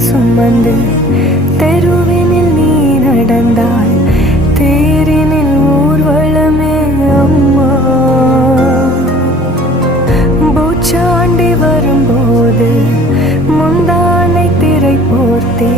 சுமந்து தெருவினில் நீ நடந்தால் தேரினில் ஊர்வலமே அம்மா. பூச்சாண்டி வரும்போது முந்தானை திரை போர்த்தே